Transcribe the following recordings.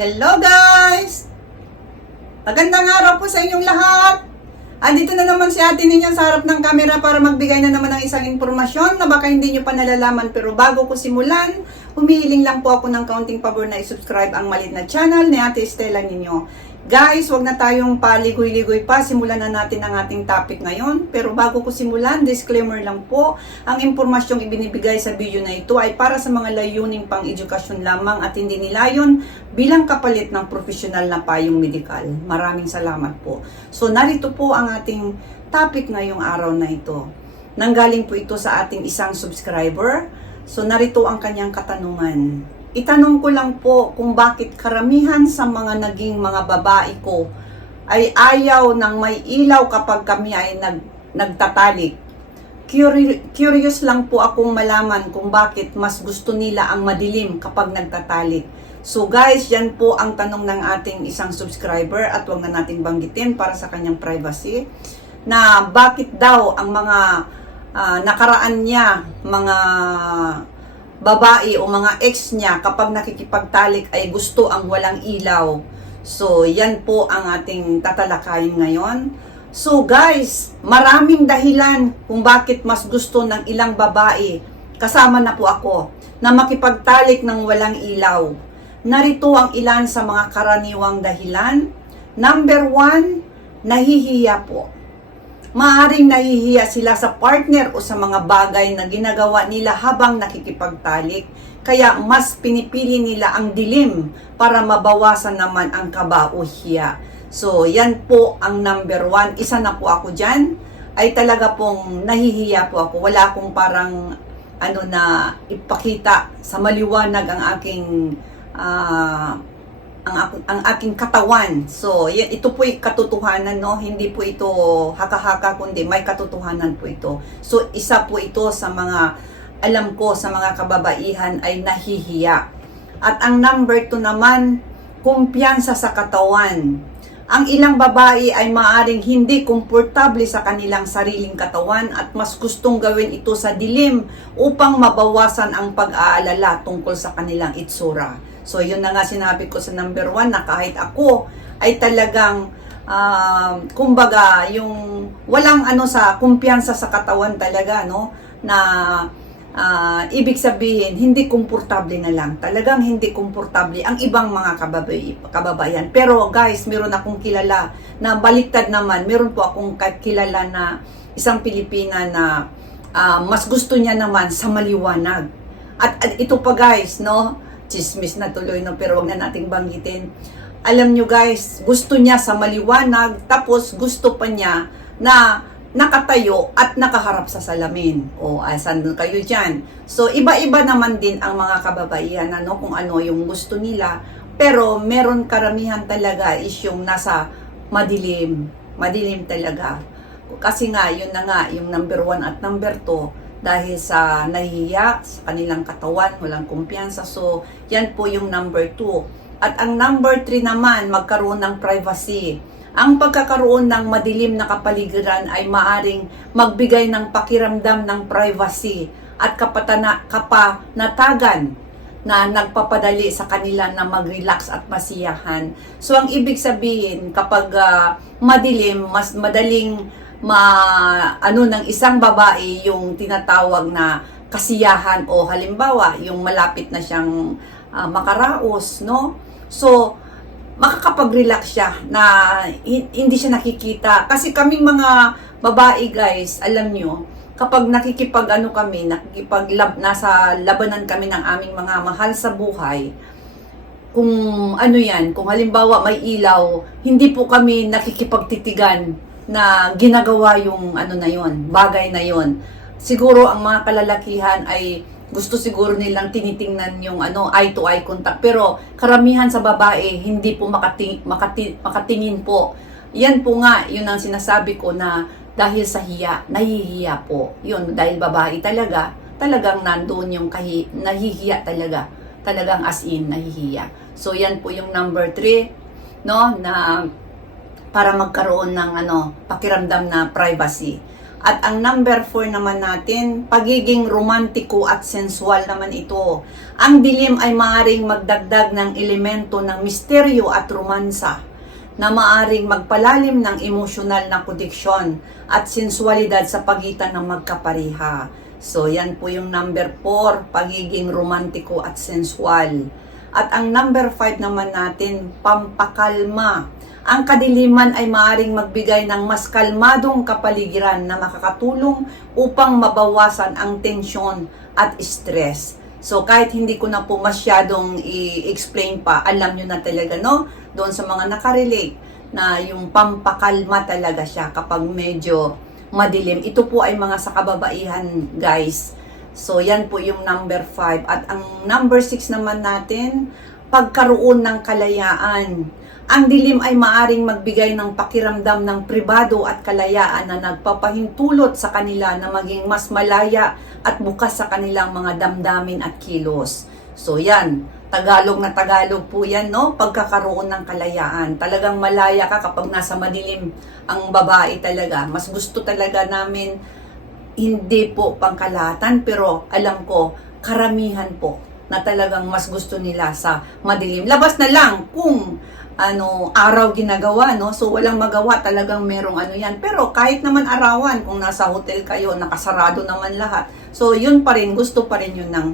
Hello guys! Magandang araw po sa inyong lahat! Andito na naman si ate ninyo sa harap ng camera para magbigay na naman ng isang impormasyon na baka hindi nyo pa nalalaman pero bago ko simulan, humihiling lang po ako ng kaunting pabor na isubscribe ang malit na channel ni ate Estela ninyo. Guys, wag na tayong paligoy-ligoy pa. Simulan na natin ang ating topic ngayon. Pero bago ko simulan, disclaimer lang po. Ang impormasyong ibinibigay sa video na ito ay para sa mga layuning pang edukasyon lamang at hindi nilayon bilang kapalit ng profesional na payong medikal. Maraming salamat po. So narito po ang ating topic ngayong araw na ito. Nanggaling po ito sa ating isang subscriber. So narito ang kanyang katanungan. Itanong ko lang po kung bakit karamihan sa mga naging mga babae ko ay ayaw ng may ilaw kapag kami ay nag, nagtatalik. Curi- curious lang po akong malaman kung bakit mas gusto nila ang madilim kapag nagtatalik. So guys, yan po ang tanong ng ating isang subscriber at wag na nating banggitin para sa kanyang privacy na bakit daw ang mga ah, nakaraan niya, mga babae o mga ex niya kapag nakikipagtalik ay gusto ang walang ilaw. So, yan po ang ating tatalakayin ngayon. So guys, maraming dahilan kung bakit mas gusto ng ilang babae, kasama na po ako, na makipagtalik ng walang ilaw. Narito ang ilan sa mga karaniwang dahilan. Number one, nahihiya po. Maaring nahihiya sila sa partner o sa mga bagay na ginagawa nila habang nakikipagtalik. Kaya mas pinipili nila ang dilim para mabawasan naman ang kaba o hiya. So, yan po ang number one. Isa na po ako dyan. Ay talaga pong nahihiya po ako. Wala akong parang ano na ipakita sa maliwanag ang aking ah, ang, ang aking katawan. So, ito po yung katotohanan, no? Hindi po ito haka-haka, kundi may katotohanan po ito. So, isa po ito sa mga, alam ko, sa mga kababaihan ay nahihiya. At ang number two naman, kumpiyansa sa katawan. Ang ilang babae ay maaring hindi komportable sa kanilang sariling katawan at mas gustong gawin ito sa dilim upang mabawasan ang pag-aalala tungkol sa kanilang itsura. So, yun na nga sinabi ko sa number one na kahit ako ay talagang, ah, kumbaga, yung walang ano sa kumpiyansa sa katawan talaga, no? Na ah, ibig sabihin, hindi komportable na lang. Talagang hindi komportable ang ibang mga kababay, kababayan. Pero guys, meron akong kilala na baliktad naman. Meron po akong kilala na isang Pilipina na ah, mas gusto niya naman sa maliwanag. At, at ito pa guys, no? Chismis na tuloy, no? Pero wag na nating banggitin. Alam nyo guys, gusto niya sa maliwanag, tapos gusto pa niya na nakatayo at nakaharap sa salamin. O, asan kayo dyan? So, iba-iba naman din ang mga kababaihan, ano, kung ano yung gusto nila. Pero, meron karamihan talaga is yung nasa madilim. Madilim talaga. Kasi nga, yun na nga, yung number one at number two, dahil sa nahihiya sa kanilang katawan, walang kumpiyansa. So, yan po yung number two. At ang number three naman, magkaroon ng privacy. Ang pagkakaroon ng madilim na kapaligiran ay maaring magbigay ng pakiramdam ng privacy at kapatana, kapanatagan na nagpapadali sa kanila na mag-relax at masiyahan. So ang ibig sabihin kapag ah, madilim, mas madaling ma ano ng isang babae yung tinatawag na kasiyahan o halimbawa yung malapit na siyang ah, makaraos, no? So makakapag-relax siya na hi- hindi siya nakikita. Kasi kaming mga babae guys, alam nyo, kapag nakikipag ano kami, nakikipag lab, nasa labanan kami ng aming mga mahal sa buhay, kung ano yan, kung halimbawa may ilaw, hindi po kami nakikipagtitigan na ginagawa yung ano na yon, bagay na yon. Siguro ang mga kalalakihan ay gusto siguro nilang tinitingnan yung ano eye to eye contact pero karamihan sa babae hindi po makati, makati, makatingin po. Yan po nga yun ang sinasabi ko na dahil sa hiya, nahihiya po. Yun dahil babae talaga, talagang nandoon yung kahi, nahihiya talaga. Talagang as in nahihiya. So yan po yung number 3 no na para magkaroon ng ano pakiramdam na privacy. At ang number 4 naman natin, pagiging romantiko at sensual naman ito. Ang dilim ay maaaring magdagdag ng elemento ng misteryo at romansa na maaring magpalalim ng emosyonal na koneksyon at sensualidad sa pagitan ng magkapareha. So, yan po yung number 4, pagiging romantiko at sensual. At ang number 5 naman natin, pampakalma. Ang kadiliman ay maaring magbigay ng mas kalmadong kapaligiran na makakatulong upang mabawasan ang tensyon at stress. So kahit hindi ko na po masyadong i-explain pa, alam nyo na talaga, no? Doon sa mga nakarelate na yung pampakalma talaga siya kapag medyo madilim. Ito po ay mga sa kababaihan, guys. So yan po yung number 5. At ang number 6 naman natin, pagkaroon ng kalayaan. Ang dilim ay maaring magbigay ng pakiramdam ng pribado at kalayaan na nagpapahintulot sa kanila na maging mas malaya at bukas sa kanilang mga damdamin at kilos. So yan, Tagalog na Tagalog po yan, no? Pagkakaroon ng kalayaan. Talagang malaya ka kapag nasa madilim ang babae talaga. Mas gusto talaga namin hindi po pangkalatan pero alam ko karamihan po na talagang mas gusto nila sa madilim. Labas na lang kung ano araw ginagawa no? So walang magawa talagang merong ano yan. Pero kahit naman arawan kung nasa hotel kayo nakasarado naman lahat. So yun pa rin gusto pa rin yun ng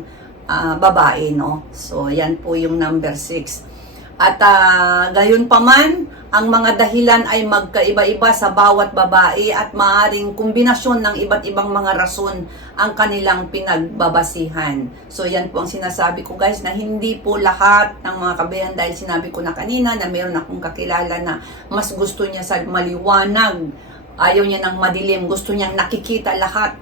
ah, babae no? So yan po yung number 6 at ah, gayon pa man, ang mga dahilan ay magkaiba-iba sa bawat babae at maaring kombinasyon ng iba't ibang mga rason ang kanilang pinagbabasihan. So yan po ang sinasabi ko guys na hindi po lahat ng mga kabayan dahil sinabi ko na kanina na meron akong kakilala na mas gusto niya sa maliwanag. Ayaw niya ng madilim, gusto niyang nakikita lahat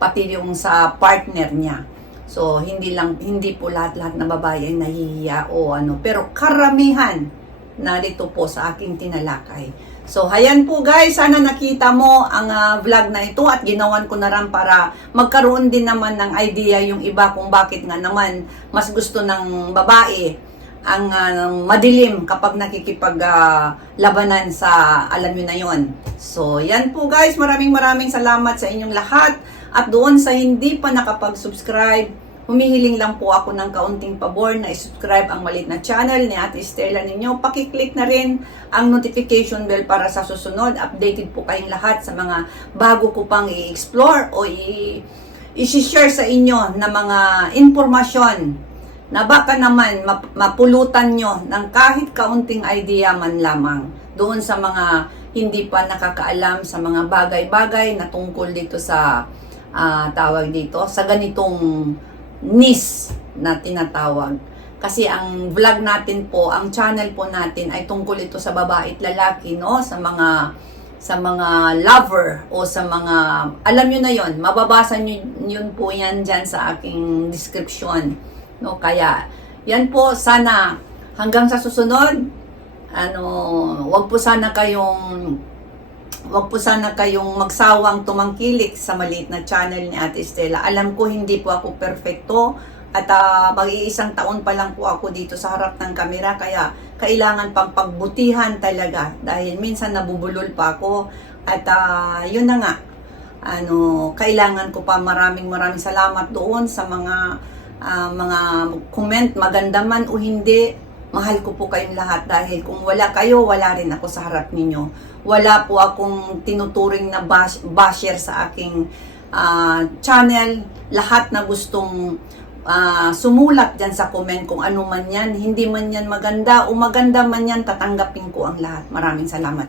pati yung sa partner niya. So, hindi lang, hindi po lahat-lahat na babae ay nahihiya o ano. Pero karamihan, narito po sa aking tinalakay. So, hayan po guys, sana nakita mo ang ah, vlog na ito at ginawan ko na ran para magkaroon din naman ng idea yung iba kung bakit nga naman mas gusto ng babae ang ah, madilim kapag nakikipag ah, labanan sa alam nyo na yon. So, yan po guys, maraming maraming salamat sa inyong lahat. At doon sa hindi pa nakapag-subscribe, humihiling lang po ako ng kaunting pabor na i-subscribe ang maliit na channel ni Ate Stella ninyo. Pakiclick na rin ang notification bell para sa susunod. Updated po kayong lahat sa mga bago ko pang i-explore o i- i-share sa inyo na mga impormasyon na baka naman map- mapulutan nyo ng kahit kaunting idea man lamang doon sa mga hindi pa nakakaalam sa mga bagay-bagay na tungkol dito sa ah, tawag dito sa ganitong niche na tinatawag. Kasi ang vlog natin po, ang channel po natin ay tungkol ito sa babae at lalaki, no? Sa mga sa mga lover o sa mga alam nyo na yon mababasa nyo yun po yan dyan sa aking description no kaya yan po sana hanggang sa susunod ano wag po sana kayong wag po sana kayong magsawang tumangkilik sa maliit na channel ni Ate Stella. Alam ko hindi po ako perfecto at uh, mag-iisang taon pa lang po ako dito sa harap ng kamera kaya kailangan pang pagbutihan talaga dahil minsan nabubulol pa ako at ah, yun na nga ano kailangan ko pa maraming maraming salamat doon sa mga ah, mga comment maganda man o hindi mahal ko po kayong lahat dahil kung wala kayo, wala rin ako sa harap ninyo. Wala po akong tinuturing na bash, basher sa aking ah, channel. Lahat na gustong ah, sumulat dyan sa comment kung ano man yan, hindi man yan maganda o maganda man yan, tatanggapin ko ang lahat. Maraming salamat.